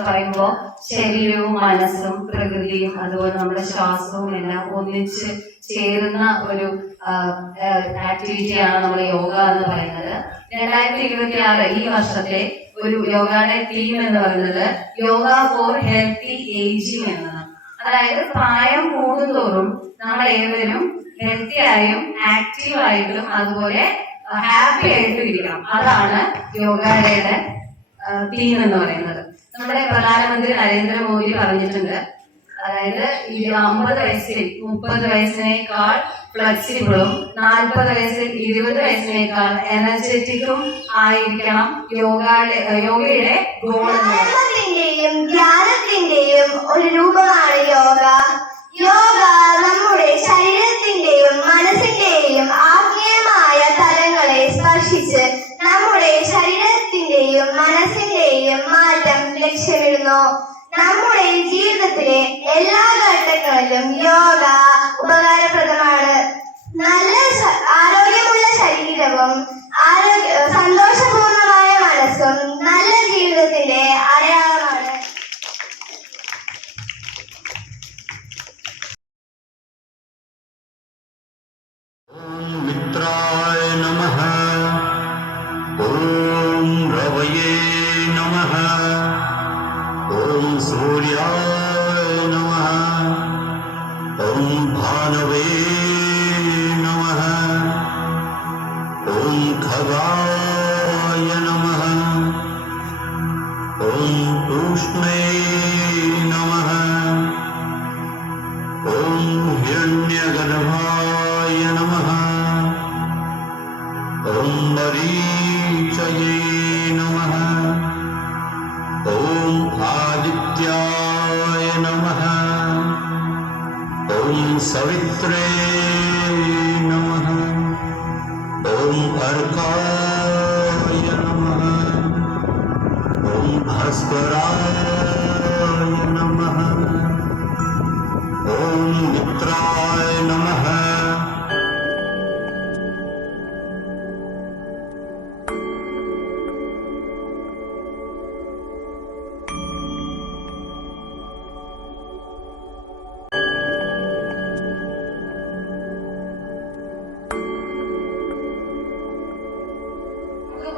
എന്ന് പറയുമ്പോൾ ശരീരവും മനസ്സും പ്രകൃതിയും അതുപോലെ നമ്മുടെ ശ്വാസവും എല്ലാം ഒന്നിച്ച് ചേരുന്ന ഒരു ആക്ടിവിറ്റിയാണ് നമ്മുടെ യോഗ എന്ന് പറയുന്നത്. 2026 ഈ വർഷത്തെ ഒരു യോഗയുടെ തീം എന്ന് പറയുന്നത് യോഗ ഫോർ ഹെൽത്തി ഏജിങ് എന്നതാണ്. അതായത് പ്രായം കൂടുന്തോറും നമ്മൾ ഏവരും ഹെൽത്തി ആയും ആക്റ്റീവായിട്ടും അതുപോലെ ഹാപ്പി ആയിട്ടും ഇരിക്കണം. അതാണ് യോഗയുടെ തീം എന്ന് പറയുന്നത്. നമ്മുടെ പ്രധാനമന്ത്രി നരേന്ദ്രമോദി പറഞ്ഞിട്ടുണ്ട്, അതായത് 50 വയസ്സിൽ 30 വയസ്സിനേക്കാൾ ഫ്ലെക്സിബിളും 40 വയസ്സിൽ 20 വയസ്സിനേക്കാൾ എനർജറ്റിക്കും ആയിരിക്കണം യോഗയുടെ ഗോൾ. ധ്യാനത്തിന്റെയും ഒരു രൂപമാണ് യോഗ. യോഗ നമ്മുടെ ശരീരത്തിന്റെയും മനസ്സിന്റെയും ആത്മീയമായ തലങ്ങളെ സ്പർശിച്ച് നമ്മുടെ ശരീരത്തിന്റെയും മനസ്സിന്റെയും മാറ്റം ലക്ഷ്യമിടുന്നു. നമ്മുടെ ജീവിതത്തിലെ എല്ലാ ഘട്ടങ്ങളിലും യോഗ ഉപകാരപ്രദമാണ്. നല്ല ആരോഗ്യമുള്ള ശരീരവും സന്തോഷപൂർണമായ മനസ്സും നല്ല ജീവിതത്തിന്റെ അടയാളമാണ്. ഓം മിത്രായ നമഃ. ഓം രവയേ നമഃ. ഓം സൂര്യായ നമഃ. ഓം ഭാനവേ നമഃ. ഓം ഖഗായ നമഃ. ഓം തൂഷ്ണേ നമഃ. ഓം ഹിരണ്യഗർഭായ നമഃ. ഓം മരീചയേ നമഃ. ഓം ആദിത്യായ നമഃ. ഓം സവിത്രേ നമഃ. ഓം അർക്കായ നമഃ. ഓം ഭാസ്കരായ നമഃ. ഓം മിത്രായ നമഃ.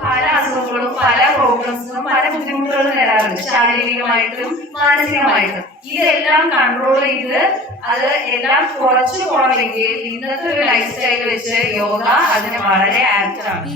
പല അസുഖങ്ങളും പല പ്രോബ്ലംസും പല ബുദ്ധിമുട്ടുകളും വരാറുണ്ട്, ശാരീരികമായിട്ടും മാനസികമായിട്ടും. ഇതെല്ലാം കൺട്രോൾ ചെയ്ത് അത് എല്ലാം കുറച്ചു പോകണമെങ്കിൽ ഇന്നത്തെ ഒരു ലൈഫ് സ്റ്റൈൽ വെച്ച് യോഗ അതിന് വളരെ ആപ്റ്റാണ്.